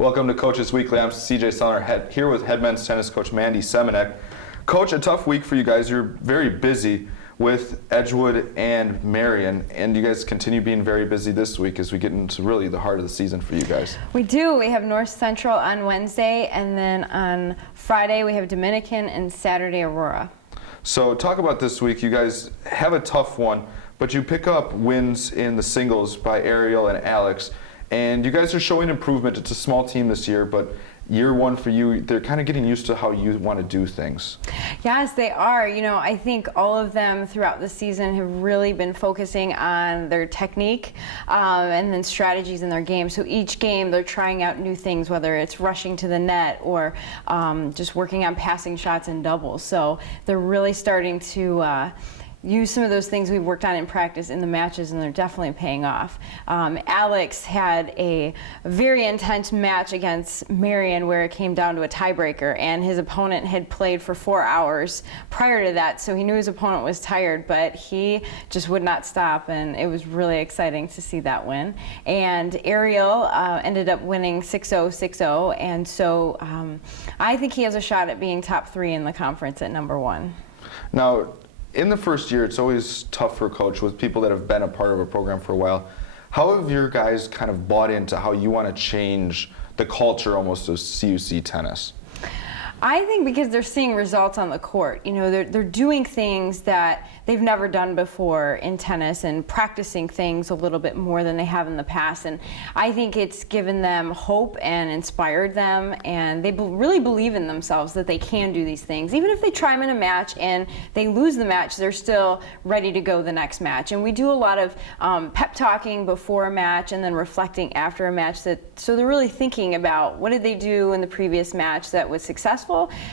Welcome to Coach's Weekly. I'm CJ Seller, here with head men's tennis coach Mandy Semenik. Coach, a tough week for you guys. You're very busy with Edgewood and Marion, and you guys continue being very busy this week as we get into really the heart of the season for you guys. We do. We have North Central on Wednesday, and then on Friday we have Dominican, and Saturday Aurora. So talk about this week. You guys have a tough one, but you pick up wins in the singles by Ariel and Alex, and you guys are showing improvement. It's a small team this year, but year one for you, they're kind of getting used to how you want to do things. Yes, they are. You know, I think all of them throughout the season have really been focusing on their technique and then strategies in their game. So each game they're trying out new things, whether it's rushing to the net or just working on passing shots and doubles. So they're really starting to use some of those things we've worked on in practice in the matches, and they're definitely paying off. Alex had a very intense match against Marion where it came down to a tiebreaker, and his opponent had played for 4 hours prior to that, so he knew his opponent was tired, but he just would not stop, and it was really exciting to see that win. And Ariel ended up winning 6-0, 6-0, and so I think he has a shot at being top 3 in the conference at number 1. Now, in the first year, it's always tough for a coach with people that have been a part of a program for a while. How have your guys kind of bought into how you want to change the culture almost of CUC tennis? I think because they're seeing results on the court. You know, they're doing things that they've never done before in tennis and practicing things a little bit more than they have in the past. And I think it's given them hope and inspired them, and they really believe in themselves that they can do these things. Even if they try them in a match and they lose the match, they're still ready to go the next match. And we do a lot of pep talking before a match and then reflecting after a match. So they're really thinking about what did they do in the previous match that was successful,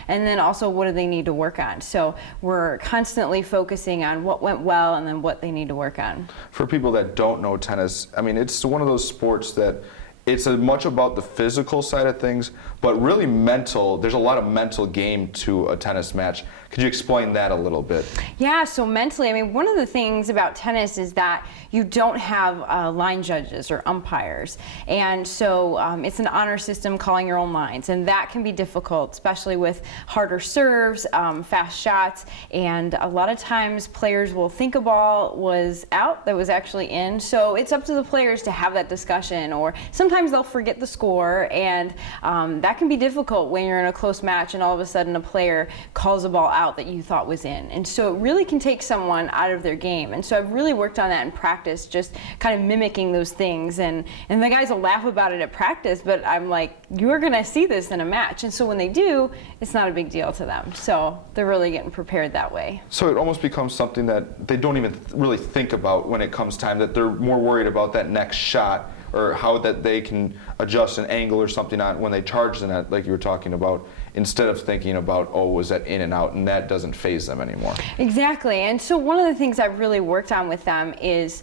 and then also what do they need to work on. So we're constantly focusing on what went well and then what they need to work on. For people that don't know tennis, I mean, it's one of those sports that it's as much about the physical side of things, but really mental. There's a lot of mental game to a tennis match. Could you explain that a little bit? Yeah, so mentally, I mean, one of the things about tennis is that you don't have line judges or umpires. And so it's an honor system, calling your own lines. And that can be difficult, especially with harder serves, fast shots. And a lot of times players will think a ball was out that was actually in. So it's up to the players to have that discussion, or sometimes they'll forget the score. And that can be difficult when you're in a close match and all of a sudden a player calls a ball out that you thought was in. And so it really can take someone out of their game. And so I've really worked on that in practice, just kind of mimicking those things. And the guys will laugh about it at practice, but I'm like, you're gonna see this in a match. And so when they do, it's not a big deal to them. So they're really getting prepared that way. So it almost becomes something that they don't even really think about when it comes time, that they're more worried about that next shot or how that they can adjust an angle or something on when they charge the net, like you were talking about, instead of thinking about, oh, was that in and out, and that doesn't faze them anymore. Exactly. And so one of the things I've really worked on with them is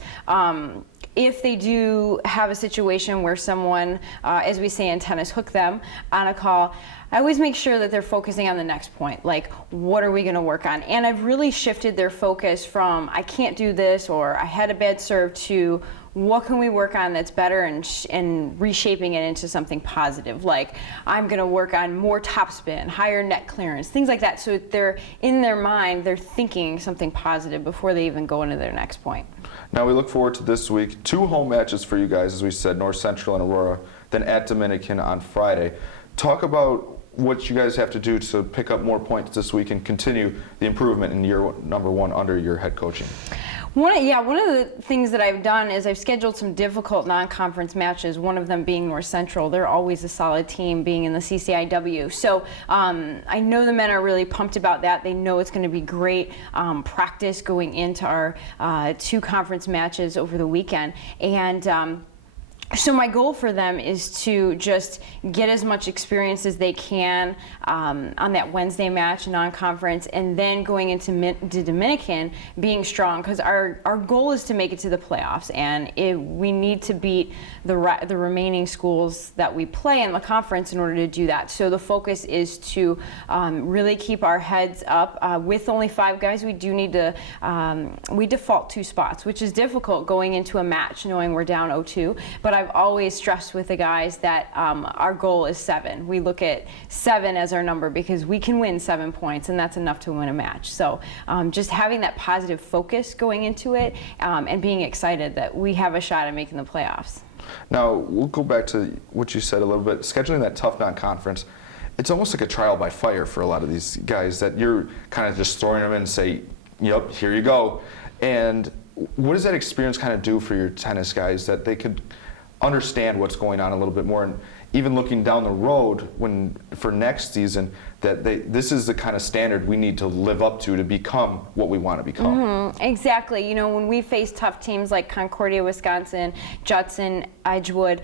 if they do have a situation where someone, as we say in tennis, hook them on a call, I always make sure that they're focusing on the next point, like what are we going to work on? And I've really shifted their focus from I can't do this or I had a bad serve to what can we work on that's better, and reshaping it into something positive. Like I'm going to work on more topspin, higher net clearance, things like that. So they're in their mind, they're thinking something positive before they even go into their next point. Now we look forward to this week. 2 home matches for you guys, as we said, North Central and Aurora, then at Dominican on Friday. Talk about what you guys have to do to pick up more points this week and continue the improvement in year number 1 under your head coaching. One of the things that I've done is I've scheduled some difficult non-conference matches, one of them being North Central. They're always a solid team, being in the CCIW. So I know the men are really pumped about that. They know it's going to be great practice going into our 2 conference matches over the weekend. And so my goal for them is to just get as much experience as they can on that Wednesday match, non-conference, and then going into Dominican being strong, because our goal is to make it to the playoffs, and we need to beat the remaining schools that we play in the conference in order to do that. So the focus is to really keep our heads up. With only 5 guys, we do need to, we default 2 spots, which is difficult going into a match knowing we're down 0-2, but but I've always stressed with the guys that our goal is 7. We look at 7 as our number because we can win 7 points, and that's enough to win a match. So just having that positive focus going into it and being excited that we have a shot at making the playoffs. Now, we'll go back to what you said a little bit. Scheduling that tough non-conference, it's almost like a trial by fire for a lot of these guys that you're kind of just throwing them in and say, yep, here you go. And what does that experience kind of do for your tennis guys that they could understand what's going on a little bit more, and even looking down the road for next season, that this is the kind of standard we need to live up to become what we want to become. Mm-hmm. Exactly. You know, when we face tough teams like Concordia, Wisconsin, Judson, Edgewood,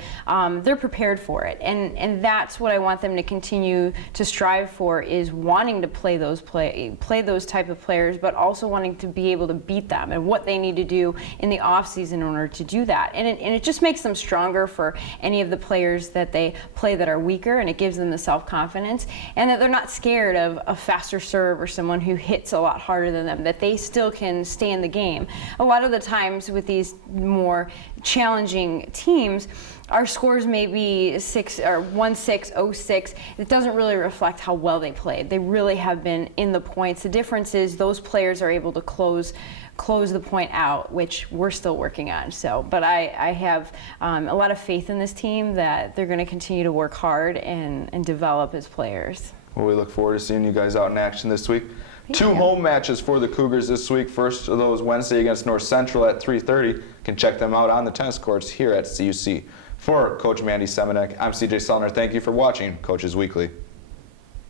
they're prepared for it, and that's what I want them to continue to strive for, is wanting to play those type of players, but also wanting to be able to beat them and what they need to do in the off season in order to do that. And it just makes them stronger for any of the players that they play that are weaker, and it gives them the self-confidence, and that they're not scared of a faster serve or someone who hits a lot harder than them, that they still can stay in the game. A lot of the times with these more challenging teams, our scores may be 1-6, 0-6. It doesn't really reflect how well they played. They really have been in the points. The difference is those players are able to close the point out, which we're still working on. So, but I have a lot of faith in this team that they're going to continue to work hard and develop as players. Well, we look forward to seeing you guys out in action this week. Thank 2 you. home matches for the Cougars this week. First of those Wednesday against North Central at 3:30. You can check them out on the tennis courts here at CUC. For Coach Mandy Semenik, I'm CJ Sellner. Thank you for watching Coaches Weekly.